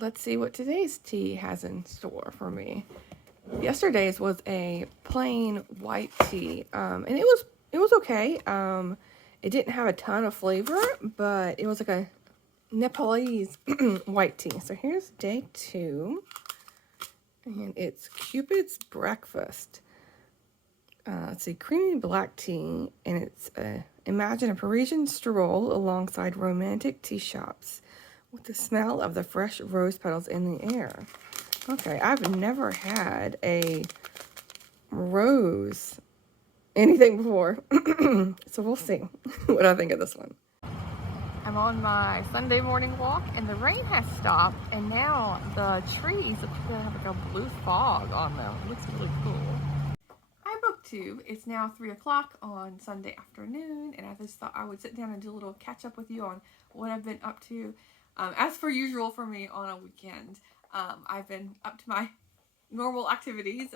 let's see what today's tea has in store for me. Yesterday's was a plain white tea, and it was okay. It didn't have a ton of flavor, but it was like a Nepalese white tea. So here's day 2, and it's Cupid's Breakfast. Let's see, creamy black tea, and it's imagine a Parisian stroll alongside romantic tea shops with the smell of the fresh rose petals in the air. Okay, I've never had a rose anything before, so we'll see what I think of this one. I'm on my Sunday morning walk, and the rain has stopped, and now the trees appear to have like a blue fog on them. It looks really cool. Hi BookTube, it's now 3 o'clock on Sunday afternoon, and I just thought I would sit down and do a little catch up with you on what I've been up to. As per usual for me on a weekend, I've been up to my normal activities,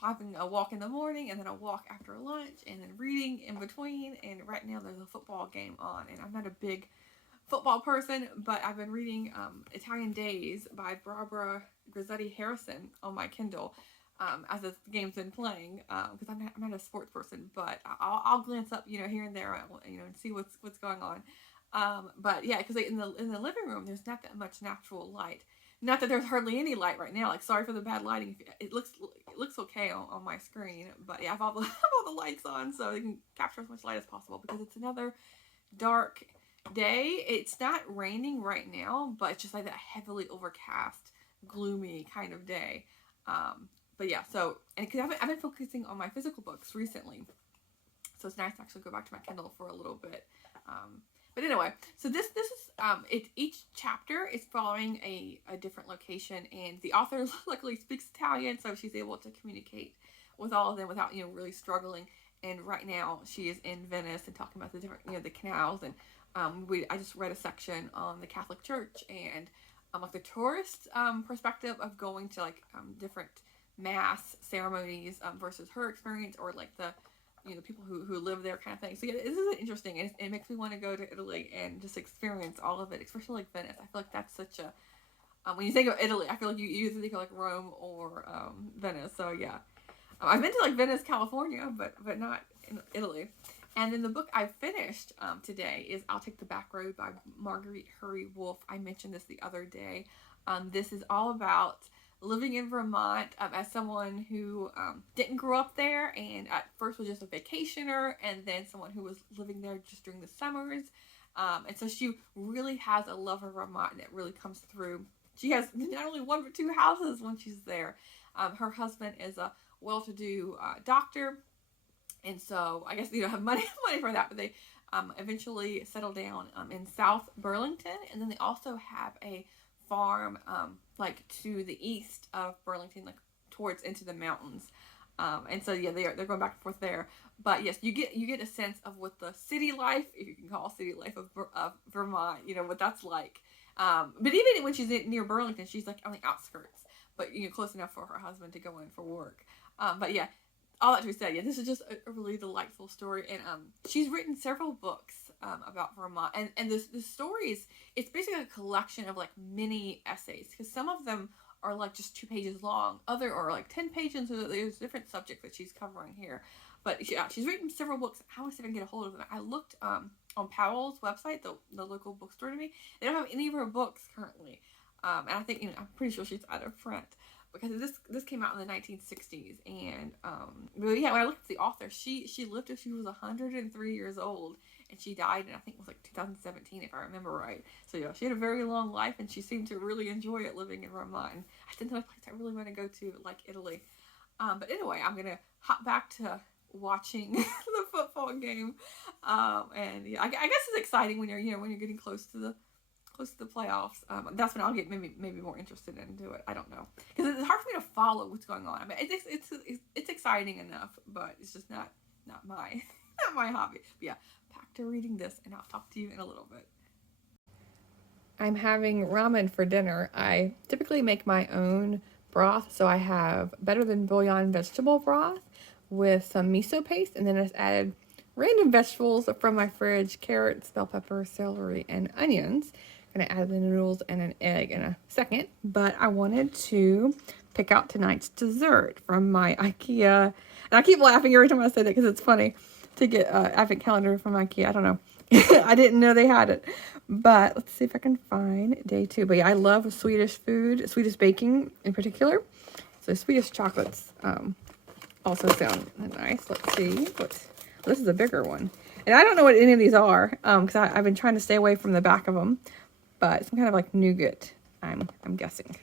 having a walk in the morning and then a walk after lunch and then reading in between. And right now there's a football game on, and I'm not a big football person, but I've been reading Italian Days by Barbara Grizzetti Harrison on my Kindle as the game's been playing, because I'm not a sports person, but I'll glance up, here and there, and see what's going on. But yeah, because in the living room there's not that much natural light. Not that there's hardly any light right now. Like, sorry for the bad lighting. It looks okay on my screen, but yeah, I have all the lights on so they can capture as much light as possible, because it's another dark day. It's not raining right now, but it's just like that heavily overcast, gloomy kind of day. But yeah, so, and because I've been focusing on my physical books recently, so it's nice to actually go back to my Kindle for a little bit. But anyway, so this is each chapter is following a different location, and the author luckily speaks Italian, so she's able to communicate with all of them without really struggling. And right now she is in Venice and talking about the different the canals, and I just read a section on the Catholic Church and like the tourist perspective of going to different mass ceremonies versus her experience, or like the people who live there kind of thing. So yeah, this is interesting, and it makes me want to go to Italy and just experience all of it, especially like Venice. I feel like that's such a when you think of Italy, I feel like you either think of like Rome or Venice. So yeah, I've been to like Venice, California, but not in Italy. And then the book I finished today is I'll Take the Back Road by Marguerite Hurry Wolf. I mentioned this the other day. This is all about living in Vermont as someone who didn't grow up there, and at first was just a vacationer, and then someone who was living there just during the summers. And so she really has a love for Vermont, and it really comes through. She has not only one but 2 houses when she's there. Her husband is a well-to-do doctor, and so I guess have money for that, but they eventually settle down in South Burlington, and then they also have a farm like to the east of Burlington, like towards into the mountains. And so yeah, they're going back and forth there. But yes, you get a sense of what the city life, if you can call city life of Vermont, what that's like. But even when she's near Burlington, she's like on the outskirts, but close enough for her husband to go in for work. But yeah, all that to be said, yeah, this is just a really delightful story, and she's written several books about Vermont, and the stories, it's basically a collection of like mini essays, because some of them are like just 2 pages long, other are like 10 pages, so there's different subjects that she's covering here. But yeah, she's written several books. I want to see if I can get a hold of them. I looked on Powell's website, the local bookstore to me. They don't have any of her books currently, and I think I'm pretty sure she's out of print, because this came out in the 1960s, and but yeah, when I looked at the author, she lived till she was 103 years old, and she died in, I think it was like 2017, if I remember right. So yeah, she had a very long life, and she seemed to really enjoy it living in Vermont. And I think another place I really want to go to, like Italy. But anyway, I'm gonna hop back to watching the football game, and yeah, I guess it's exciting when you're when you're getting close to the playoffs. That's when I'll get maybe more interested into it. I don't know, because it's hard for me to follow what's going on. I mean, it's exciting enough, but it's just not my not my hobby. But yeah, back to reading this, and I'll talk to you in a little bit. I'm having ramen for dinner. I typically make my own broth, so I have Better Than Bouillon vegetable broth with some miso paste, and then I just added random vegetables from my fridge: carrots, bell pepper, celery, and onions. gonna add the noodles and an egg in a second, but I wanted to pick out tonight's dessert from my IKEA. And I keep laughing every time I say that because it's funny to get an advent calendar from IKEA. I don't know. I didn't know they had it. But let's see if I can find day 2. But yeah, I love Swedish food, Swedish baking in particular. So Swedish chocolates also sound nice. Let's see. This is a bigger one. And I don't know what any of these are because I've been trying to stay away from the back of them. But some kind of like nougat, I'm guessing.